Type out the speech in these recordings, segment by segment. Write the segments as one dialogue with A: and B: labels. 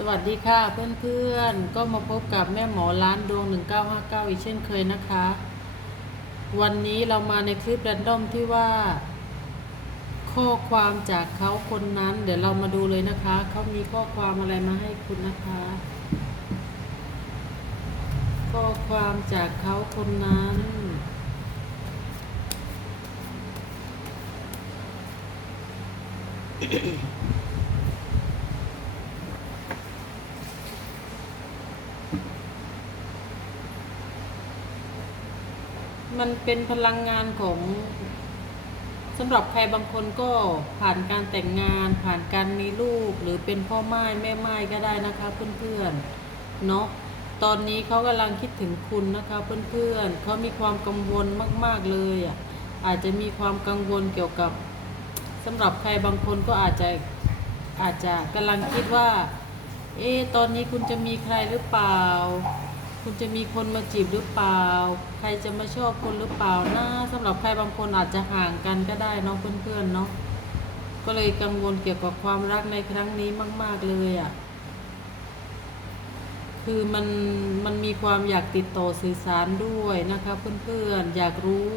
A: สวัสดีค่ะเพื่อนๆ ก็มาพบกับแม่หมอร้านดวง 1959 อีกเช่นเคยนะคะ วันนี้เรามาในคลิปแรนดอมที่ว่า ข้อความจากเขาคนนั้น เดี๋ยวเรามาดูเลยนะคะ เขามีข้อความอะไรมาให้คุณนะคะ ข้อความจากเขาคนนั้น มันเป็นพลังงานของสำหรับใครบางคนก็ผ่านการแต่งงาน ผ่านการมีลูก หรือเป็นพ่อไม้แม่ไม้ก็ได้นะคะเพื่อนๆเนาะตอนนี้เขากำลังคิดถึงคุณนะคะเพื่อนๆเขามีความกังวลมากๆเลยอะอาจจะมีความกังวลเกี่ยวกับสำหรับใครบางคนก็อาจจะอาจจะกำลังคิดว่า เอ๊ตอนนี้คุณจะมีใครหรือเปล่า คุณจะมีคนมาจีบหรือเปล่า ใครจะมาชอบคุณหรือเปล่านะสำหรับใครบางคนอาจจะห่างกันก็ได้เนาะเพื่อนๆเนาะก็เลยกังวลเกี่ยวกับความรักในครั้งนี้มาก ๆเลยอะ่ะคือมันมันมีความอยากติดต่อสื่อสารด้วยนะคะเพื่อนๆอยากรู้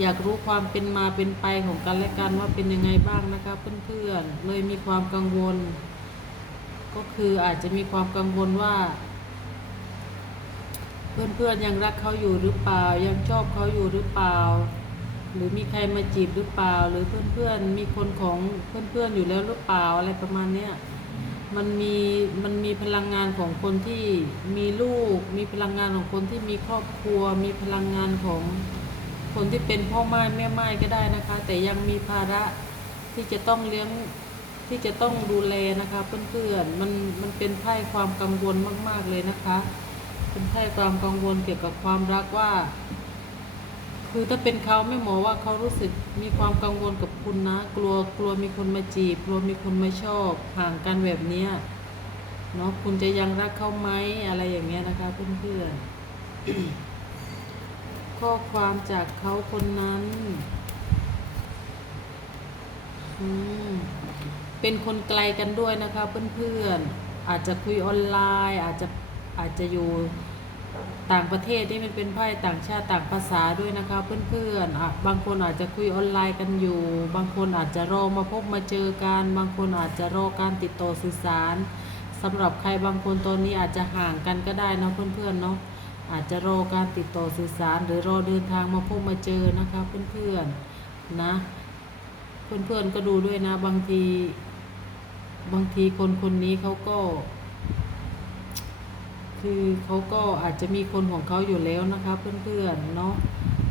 A: อยากรู้ความเป็นมาเป็นไปของกันและกันว่าเป็นยังไงบ้างนะคะเพื่อนๆเลยมีความกังวล ก็คืออาจจะมีความกังวลว่า เพื่อนๆยังรักเขาอยู่หรือเปล่า ยังชอบเขาอยู่หรือเปล่า หรือมีใครมาจีบหรือเปล่า หรือเพื่อนๆมีคนของเพื่อนๆอยู่แล้วหรือเปล่าอะไรประมาณเนี้ยมันมีมันมีพลังงานของคนที่มีลูก มีพลังงานของคนที่มีครอบครัว มีพลังงานของคนที่เป็นพ่อไม้แม่ไม้ก็ได้นะคะ แต่ยังมีภาระที่จะต้องเลี้ยงที่จะต้องดูแลนะคะเพื่อนๆมันมันเป็นไพ่ความกังวลมาก ๆเลยนะคะ เป็นไพ่ความกังวลเกี่ยวกับความรักว่า คือถ้าเป็นเขาไม่หมอว่าเขารู้สึกมีความกังวลกับคุณนะ กลัวกลัวมีคนมาจีบกลัวมีคนมาชอบห่างกันแบบเนี้ยเนาะคุณจะยังรักเขาไหมอะไรอย่างเงี้ยนะคะเพื่อนๆข้อความจากเขาคนนั้นอืมเป็นคนไกลกันด้วยนะคะเพื่อนๆอาจจะคุยออนไลน์ อาจจะ อาจจะอยู่ต่างประเทศที่มันเป็นไพ่ต่างชาติต่างภาษาด้วยนะคะเพื่อนๆอะบางคนอาจจะคุยออนไลน์กันอยู่ บางคนอาจจะรอมาพบมาเจอกัน บางคนอาจจะรอการติดต่อสื่อสารสำหรับใครบางคนตอนนี้อาจจะห่างกันก็ได้นะเพื่อนๆเนาะอาจจะรอการติดต่อสื่อสาร หรือรอเดินทางมาพบมาเจอนะคะเพื่อนๆนะเพื่อนๆก็ดูด้วยนะบางที บางทีคนคนนี้เขาก็ คือเขาก็อาจจะมีคนของเขาอยู่แล้วนะคะ เพื่อนๆเนาะ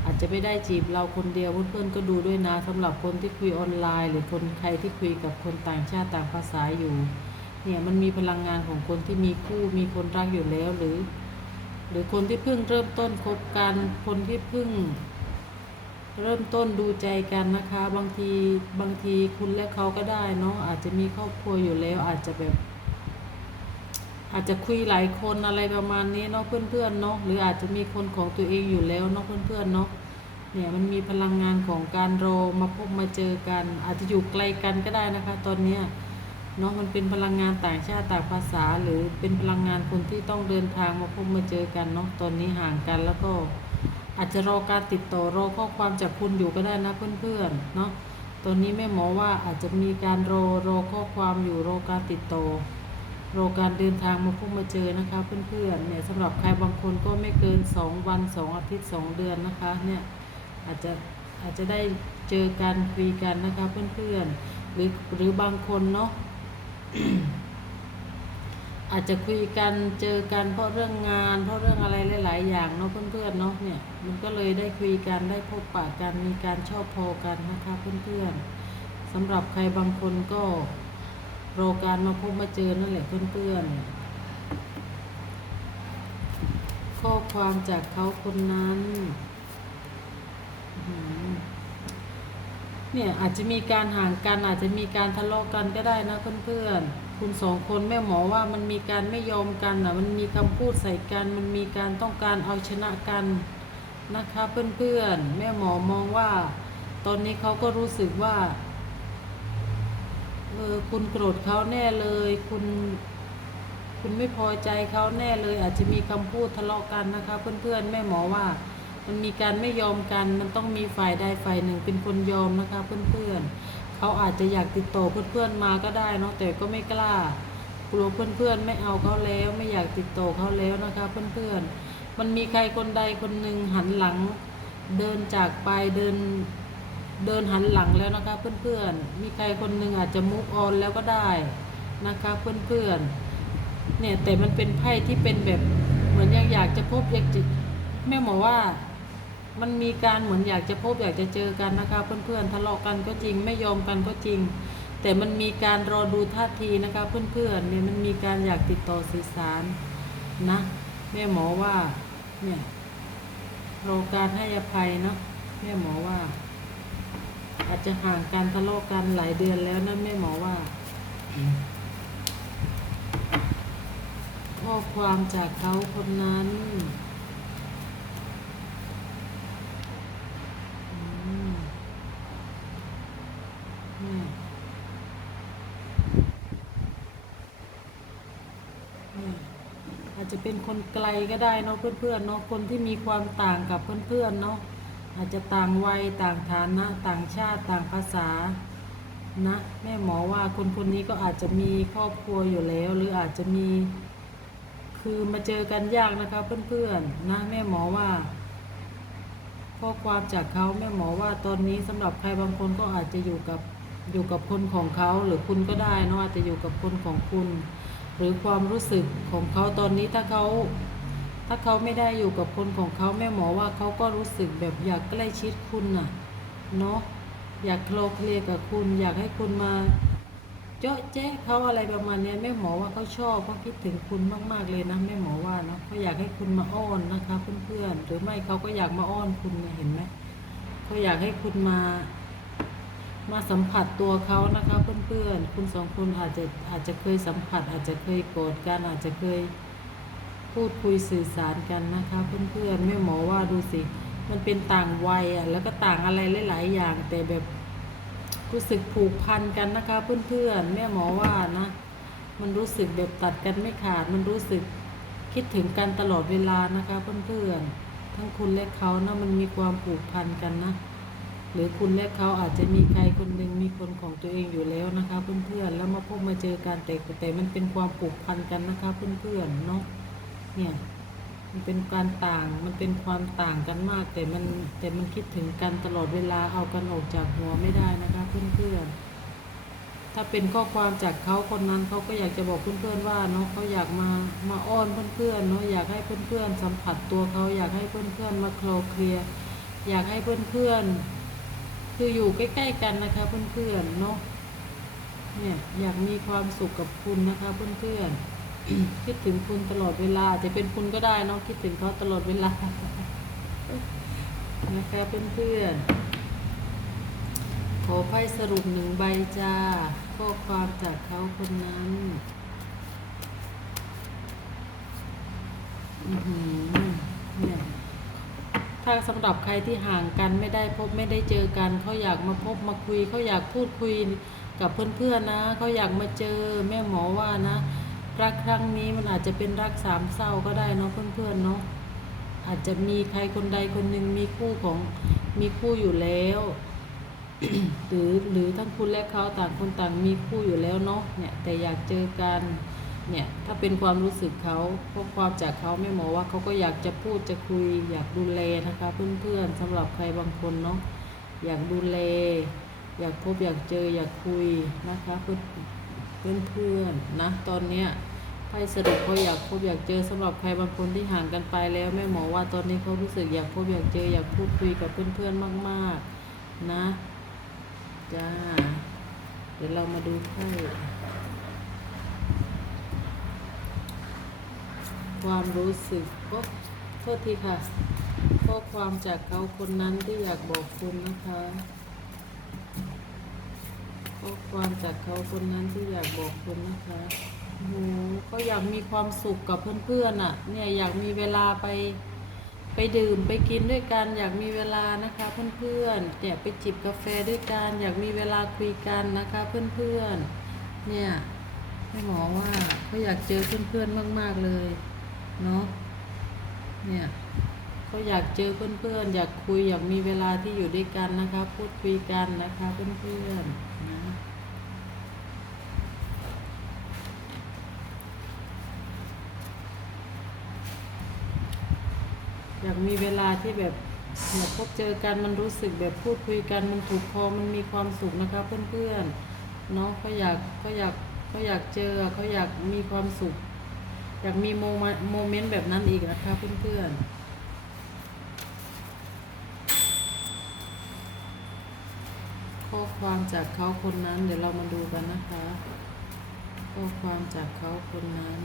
A: อาจจะไม่ได้จีบเราคนเดียวเพื่อนๆก็ดูด้วยนะสำหรับคนที่คุยออนไลน์ หรือคนใครที่คุยกับคนต่างชาติต่างภาษาอยู่ เนี่ยมันมีพลังงานของคนที่มีคู่มีคนรักอยู่แล้วหรือ หรือคนที่เพิ่งเริ่มต้นคบกันคนที่เพิ่ง เริ่มต้นดูใจกันนะคะ บางทีบางทีคุณและเขาก็ได้เนาะอาจจะมีครอบครัวอยู่แล้วอาจจะแบบ อาจจะคุยหลายคนอะไรประมาณนี้เนาะเพื่อนๆเนาะหรืออาจจะมีคนของตัวเองอยู่แล้วเนาะเพื่อนๆเนาะเนี่ยมันมีพลังงานของการรอมาพบมาเจอกัน อาจจะอยู่ไกลกันก็ได้นะคะ ตอนเนี้ยเนาะมันเป็นพลังงานต่างชาติต่างภาษา หรือเป็นพลังงานคนที่ต้องเดินทางมาพบมาเจอกันเนาะตอนนี้ห่างกันแล้วก็อาจจะรอการติดต่อรอข้อความจากคุณอยู่ก็ได้นะเพื่อนๆเนาะตอนนี้แม่หมอว่าอาจจะมีการรอรอข้อความอยู่รอการติดต่อ รอการเดินทางมาพบมาเจอนะคะ เพื่อนๆเนี่ยสำหรับใครบางคนก็ไม่เกิน 2 วัน 2 อาทิตย์ 2 เดือนนะคะเนี่ยอาจจะอาจจะได้เจอกันคุยกันนะคะเพื่อนๆหรือหรือบางคนเนาะอาจจะคุยกันเจอกันเพราะเรื่องงาน เพราะเรื่องอะไรหลาย ๆ อย่างเนาะเพื่อนๆเนาะเนี่ยมันก็เลยได้คุยกันได้พบปะกันมีการชอบพอกันนะคะเพื่อนๆสำหรับใครบางคนก็ รอการมาพบมาเจอนั่นแหละเพื่อนๆข้อความจากเขาคนนั้นเนี่ยอาจจะมีการห่างกันอาจจะมีการทะเลาะกันก็ได้นะเพื่อนๆคุณสองคนแม่หมอว่ามันมีการไม่ยอมกันอะมันมีคำพูดใส่กันมันมีการต้องการเอาชนะกันนะคะเพื่อนๆแม่หมอมองว่า ตอนนี้เขาก็รู้สึกว่า เออคุณโกรธเขาแน่เลย คุณ คุณไม่พอใจเขาแน่เลย อาจจะมีคำพูดทะเลาะกันนะคะ เพื่อนๆแม่หมอว่า มันมีการไม่ยอมกัน มันต้องมีฝ่ายใดฝ่ายหนึ่งเป็นคนยอมนะคะเพื่อนๆเขาอาจจะอยากติดต่อเพื่อนๆมาก็ได้เนาะแต่ก็ไม่กล้ากลัวเพื่อนๆไม่เอาเขาแล้วไม่อยากติดต่อเขาแล้วนะคะเพื่อนๆมันมีใครคนใดคนหนึ่งหันหลังเดินจากไปเดิน เดินหันหลังแล้วนะคะ เพื่อนๆ มีใครคนหนึ่งอาจจะมุกออนแล้วก็ได้นะคะเพื่อนๆ เนี่ยแต่มันเป็นไพ่ที่เป็นแบบเหมือนยังอยากจะพบอยากจะแม่หมอว่ามันมีการเหมือนอยากจะพบอยากจะเจอกันนะคะ เพื่อนๆทะเลาะกันก็จริง ไม่ยอมกันก็จริง แต่มันมีการรอดูท่าทีนะคะ เพื่อนๆเนี่ยมันมีการอยากติดต่อสื่อสารนะแม่หมอว่าเนี่ยรอการให้อภัยเนาะแม่หมอว่า อาจจะห่างกันทะเลาะกันหลายเดือนแล้วนะแม่หมอว่า ข้อความจากเขาคนนั้นอืมเนี่ยเนี่ยอาจจะเป็นคนไกลก็ได้เนาะเพื่อนๆเนาะคนที่มีความต่างกับเพื่อนๆเนาะ อาจจะต่างวัยต่างฐานะ ต่างชาติต่างภาษานะแม่หมอว่าคนคนนี้ก็อาจจะมีครอบครัวอยู่แล้ว หรืออาจจะมี คือมาเจอกันยากนะคะเพื่อนๆนะแม่หมอว่าข้อความจากเขาแม่หมอว่าตอนนี้สำหรับใครบางคนก็อาจจะอยู่กับอยู่กับคนของเขาหรือคุณก็ได้นะอาจจะอยู่กับคนของคุณ หรือความรู้สึกของเขาตอนนี้ถ้าเขา ถ้าเขาไม่ได้อยู่กับคนของเขาแม่หมอว่าเขาก็รู้สึกแบบอยากใกล้ชิดคุณน่ะเนาะอยากโคลเคลียกับคุณ อยากให้คุณมาเจาะแจ๊ะเขาอะไรประมาณนี้แม่หมอว่าเขาชอบเขาคิดถึงคุณมาก ๆเลยนะแม่หมอว่านะเขาอยากให้คุณมาอ้อนนะคะเพื่อนๆหรือไม่เขาก็อยากมาอ้อนคุณเนี่ยเห็นไหมเขาอยากให้คุณมา มาสัมผัสตัวเขานะคะเพื่อนๆคุณสองคนอาจจะอาจจะเคยสัมผัส อาจจะเคยโกรธกันอาจจะเคย พูดคุยสื่อสารกันนะคะ เพื่อนๆแม่หมอว่าดูสิมันเป็นต่างวัยอะแล้วก็ต่างอะไรหลาย ๆ อย่าง แต่แบบรู้สึกผูกพันกันนะคะ เพื่อนๆแม่หมอว่านะมันรู้สึกแบบตัดกันไม่ขาด มันรู้สึกคิดถึงกันตลอดเวลานะคะเพื่อนๆทั้งคุณและเขานะมันมีความผูกพันกันนะหรือคุณและเขาอาจจะมีใครคนหนึ่งมีคนของตัวเองอยู่แล้วนะคะ เพื่อนๆแล้วมาพบมาเจอกันแต่แต่มันเป็นความผูกพันกันนะคะ เพื่อนๆเนาะ เนี่ย มันเป็นการต่าง มันเป็นความต่างกันมาก แต่มันแต่มันคิดถึงกันตลอดเวลาเอากันออกจากหัวไม่ได้นะคะเพื่อนๆ ถ้าเป็นข้อความจากเขาคนนั้นเขาก็อยากจะบอกเพื่อนๆว่าเนาะเขาอยากมามาอ้อนเพื่อนๆเนาะอยากให้เพื่อนๆสัมผัสตัวเขาอยากให้เพื่อนๆมาคลอเคลียร์อยากให้เพื่อนๆ คืออยู่ใกล้ๆกันนะคะเพื่อนๆเนาะเนี่ยอยากมีความสุขกับคุณนะคะเพื่อนๆ คิดถึงคุณตลอดเวลา จะเป็นคุณก็ได้เนาะคิดถึงเขาตลอดเวลานะคะเพื่อนๆขอไพ่สรุปหนึ่งใบจ้าข้อความจากเขาคนนั้นอือเนี่ยถ้าสำหรับใครที่ห่างกันไม่ได้พบไม่ได้เจอกันเขาอยากมาพบมาคุยเขาอยากพูดคุยกับเพื่อนๆนะเขาอยากมาเจอแม่หมอว่านะ รักครั้งนี้มันอาจจะเป็นรักสามเศร้าก็ได้เนาะเพื่อนๆเนาะอาจจะมีใครคนใดคนหนึ่งมีคู่ของมีคู่อยู่แล้วหรือหรือทั้งคุณและเขาต่างคนต่างมีคู่อยู่แล้วเนาะเนี่ยแต่อยากเจอกันเนี่ยถ้าเป็นความรู้สึกเขาข้อความจากเขาไม่หมอว่าเขาก็อยากจะพูดจะคุย อยากดูแลนะคะเพื่อนๆสำหรับใครบางคนเนาะอยากดูแล อยากพบอยากเจออยากคุยนะคะเพื่อนเพื่อนๆนะตอนเนี้ย ไพ่สรุปเขาอยากพบอยากเจอสำหรับใครบางคนที่ห่างกันไปแล้วแม่หมอว่าตอนนี้เขารู้สึกอยากพบอยากเจออยากพูดคุยกับเพื่อนๆมาก ๆ นะจ้าเดี๋ยวเรามาดูไพ่ความรู้สึกโอ้โทษทีค่ะข้อความจากเขาคนนั้นที่อยากบอกคุณนะคะข้อความจากเขาคนนั้นที่อยากบอกคุณนะคะ โหเขาอยากมีความสุขกับเพื่อนๆอะ เนี่ยอยากมีเวลาไปไปดื่มไปกินด้วยกันอยากมีเวลานะคะเพื่อนๆเนี่ยไปจิบกาแฟด้วยกันอยากมีเวลาคุยกันนะคะเพื่อนๆเนี่ยให้หมอว่าเคเขาอยากเจอเพื่อนๆมาก ๆเลยเนาะเนี่ยเขาอยากเจอเพื่อนๆอยากคุยอยากมีเวลาที่อยู่ด้วยกันนะคะ พูดคุยกันนะคะเพื่อนๆนะ อยากมีเวลาที่แบบอยากพบเจอกันมันรู้สึกแบบพูดคุยกันมันถูกคอมันมีความสุขนะคะเพื่อนๆเนาะเขาอยากเขาอยากเขาอยากเจอเขาอยากมีความสุข อยากมีโมโมเมนต์แบบนั้นอีกนะคะเพื่อนๆข้อความจากเขาคนนั้น เดี๋ยวเรามาดูกันนะคะ ข้อความจากเขาคนนั้น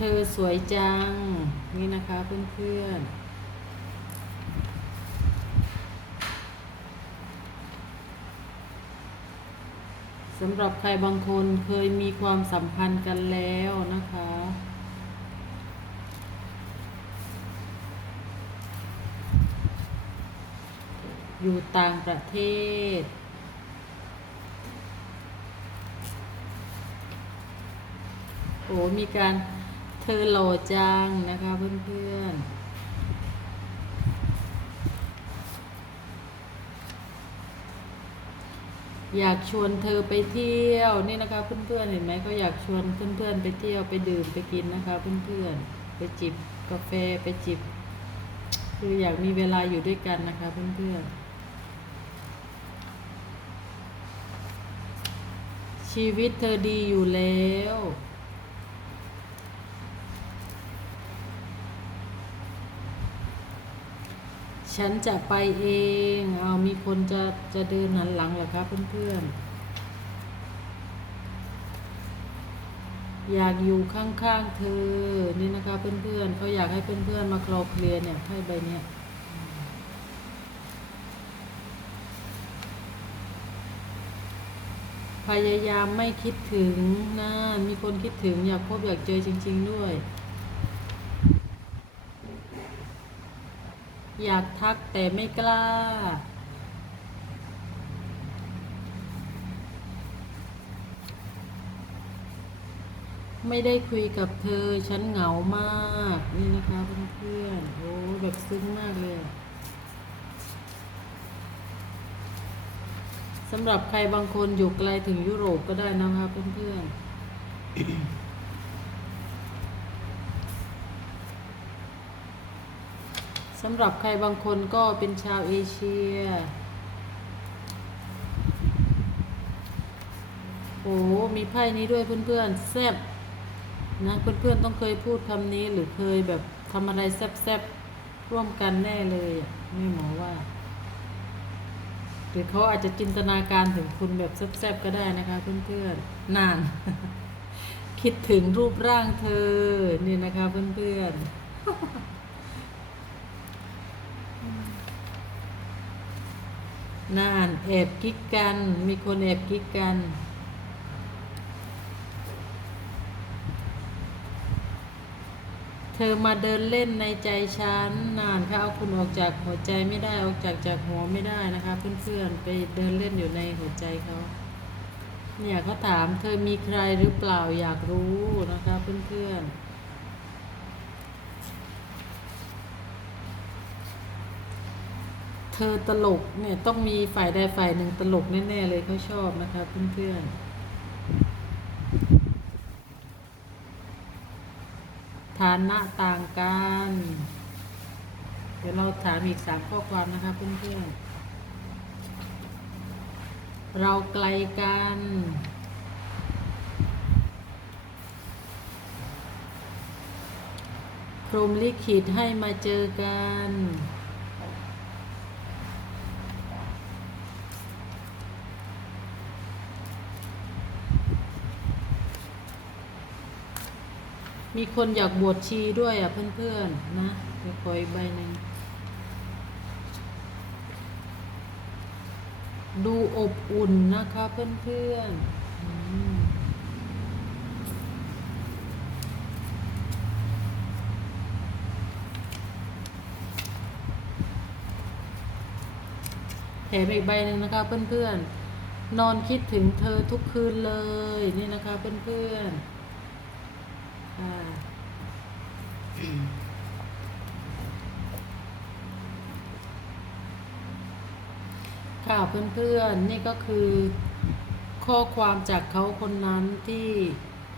A: เธอสวยจัง นี่นะคะเพื่อนๆสำหรับใครบางคนเคยมีความสัมพันธ์กันแล้วนะคะ อยู่ต่างประเทศ โอ้มีการ ธอโหลจังนะคะเพื่อนๆอยากชวนเธอไปเที่ยวนี่นะคะเพื่อนๆเห็นไหมเขาอยากชวนเพื่อนๆไปเที่ยวไปดื่มไปกินนะคะเพื่อนๆไปจิบกาแฟไปจิบ คืออยากมีเวลาอยู่ด้วยกันนะคะเพื่อนๆชีวิตเธอดีอยู่แล้ว ฉันจะไปเอง เอามีคนจะจะเดินหันหลังเหรอคะเพื่อนๆ อยากอยู่ข้างๆเธอ นี่นะคะเพื่อนๆเขาอยากให้เพื่อนๆมาคลอเคลียร์เนี่ยไพ่ใบเนี้ยพยายามไม่คิดถึงนะมีคนคิดถึงอยากพบอยากเจอจริง ๆ ด้วย อยากทักแต่ไม่กล้า ไม่ได้คุยกับเธอ ฉันเหงามาก นี่นะคะเพื่อนๆโอ้แบบซึ้งมากเลยสำหรับใครบางคนอยู่ไกลถึงยุโรปก็ได้นะคะเพื่อนๆ สำหรับใครบางคนก็เป็นชาวเอเชีย โอ้ มีไพ่นี้ด้วยเพื่อนๆแซบนะเพื่อนๆต้องเคยพูดคำนี้หรือเคยแบบทำอะไรแซบๆร่วมกันแน่เลยไม่หมอว่า หรือเขาอาจจะจินตนาการถึงคุณแบบแซบๆก็ได้นะคะเพื่อนๆนาน คิดถึงรูปร่างเธอ นี่นะคะเพื่อนๆ น่านแอบกิ๊กกัน มีคนแอบกิ๊กกัน เธอมาเดินเล่นในใจฉันนานเขาเอาคุณออกจากหัวใจไม่ได้ออกจากจากหัวไม่ได้นะคะ เพื่อนๆไปเดินเล่นอยู่ในหัวใจเขาเนี่ยเขาถามเธอมีใครหรือเปล่าอยากรู้นะคะเพื่อนๆ เธอตลกเนี่ยต้องมีฝ่ายใดฝ่ายหนึ่งตลกแน่ๆเลยเขาชอบนะคะเพื่อนๆฐานะต่างกัน เดี๋ยวเราถามอีกสามข้อความนะคะเพื่อนๆ เราไกลกันพรมลิขิตให้มาเจอกัน มีคนอยากบวชชีด้วยอะเพื่อนๆนะไปคอยใบหนึ่งดูอบอุ่นนะคะเพื่อนๆแถมอีกใบหนึ่งนะคะเพื่อนๆนอนคิดถึงเธอทุกคืนเลย นี่นะคะเพื่อนๆ ค่ะเพื่อนๆ นี่ก็คือข้อความจากเขาคนนั้นที่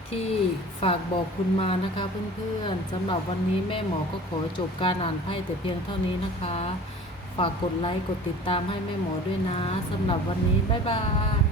A: ที่ฝากบอกคุณมานะคะเพื่อนๆสำหรับวันนี้แม่หมอก็ขอจบการอ่านไพ่แต่เพียงเท่านี้นะคะ ฝากกดไลค์กดติดตามให้แม่หมอด้วยนะสำหรับวันนี้ บ๊ายบาย